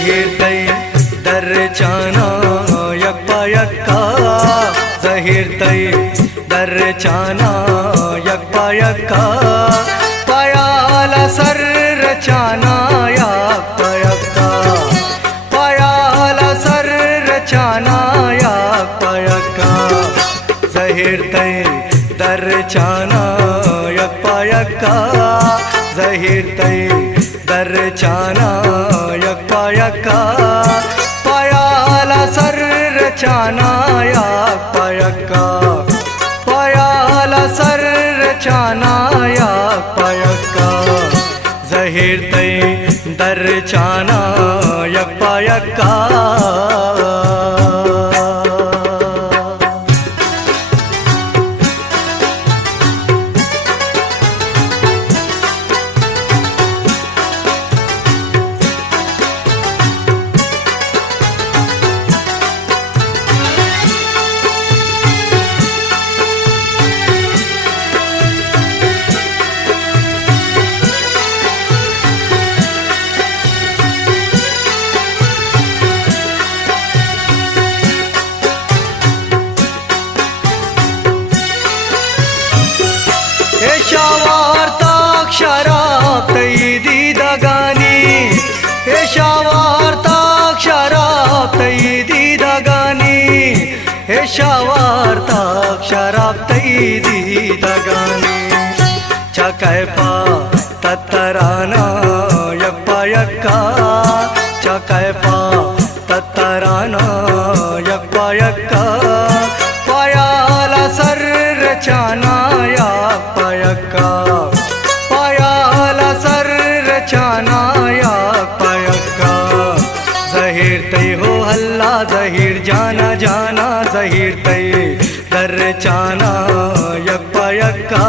जहीर्तै दर्चाना यक्का यक्का जहीर्तै दर्चाना यक्का यक्का पायाला सर रचाना यक्का यक्का पायाला सर रचाना यक्का यक्का जहीर्तै दर्चाना यक्का यक्का जहीर्तै दर्चाना यक्का यक्का पायाला सर रचाना यक्का यक्का पायाला सर रचाना यक्का यक्का जहीर्तै दर्चाना यक्का यक्का वार्ताक्षराप्तै दीदगानी वार्ताक्षराप्तै दीदगानी वार्ताक्षराप्तै दीदगानी चकैपा तत्तराना यक्का यक्का चकैपा तत्तराना यक्का यक्का पायाला सर रचाना यक्का यक्का पायाला सर रचाना यक्का यक्का जहीर्तै हो हल्ला जहीर जाना जाना जहीर्तै दर्चाना यक्का यक्का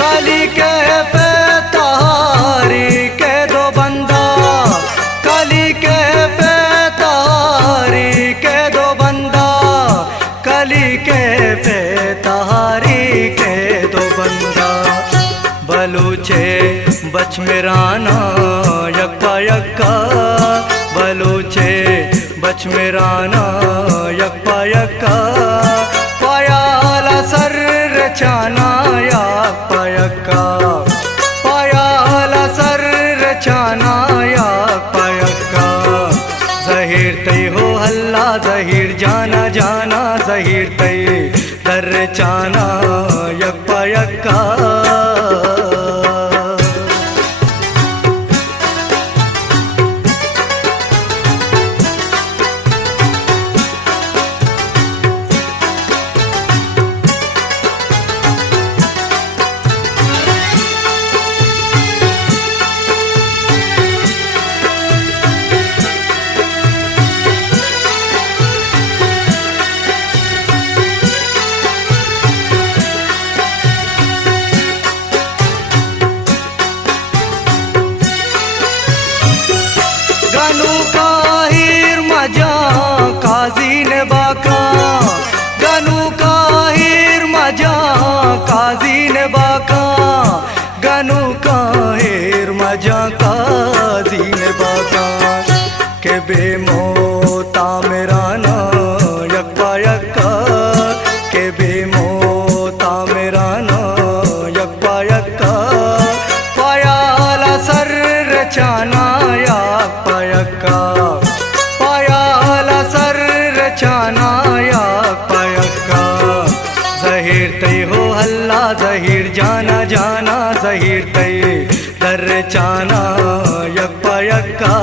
काली के पे तारी के दो बंदा काली के पे तारी के दो बंदा काली के पे तारी के दो बंदा बलूचे बच मेराना यक्का यक्का बलूचे बच मेराना यक्का यक्का पायाला सर रचाना यक्का यक्का पायाला सर रचाना यक्का यक्का जहीर्तै हो हल्ला जहीर जाना जाना जहीर्तै दर्चाना यक्का यक्का गनु काहिर मजा काजी ने बाका गनु काहिर मजा काजी ने बाका गनु काहिर मजा काजी ने बाका के बेमोता मेराना यक्का यक्का के बेमोता मेराना यक्का यक्का पायाला सर रचाना यक्का यक्का पायाला सर रचाना यक्का यक्का जहीर्तै हो हल्ला जहीर जाना जाना जहीर्तै दर्चाना यक्का यक्का